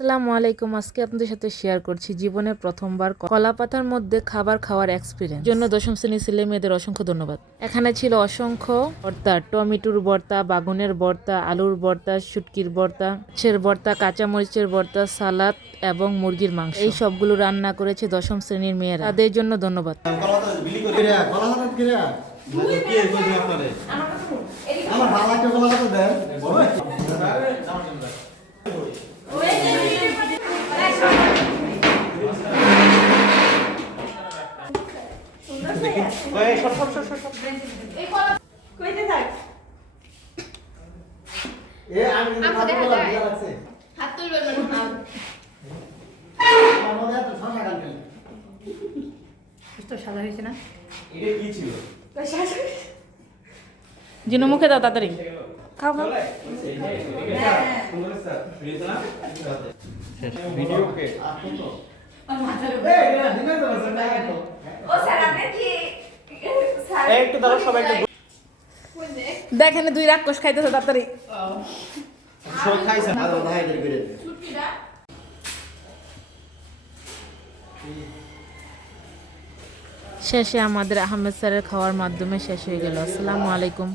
আসসালামু আলাইকুম। আজকে আপনাদের সাথে শেয়ার করছি জীবনের প্রথমবার কলা পাতার মধ্যে খাবার খাওয়ার এক্সপিরিয়েন্স জন্য দশম শ্রেণীর ছেলে মেয়েদের অসংখ্য ধন্যবাদ। এখানে ছিল অসংখ্য ভর্তা, টমেটোর ভর্তা, বাগুনের ভর্তা, আলুর ভর্তা, শুটকির ভর্তা, মাছের ভর্তা, কাঁচামরিচের ভর্তা, সালাদ এবং মুরগির মাংস। এই সবগুলো রান্না করেছে দশম শ্রেণীর মেয়েরা, তাদের জন্য ধন্যবাদ। জিনু মুখে দাও তাড়াতাড়ি, খাও খাও। দেখেন দুই রাক্ষস খাইতেছে তাড়াতাড়ি। শেষে আমাদের আহমেদ স্যারের খাওয়ার মাধ্যমে শেষ হয়ে গেল। আসসালামু আলাইকুম।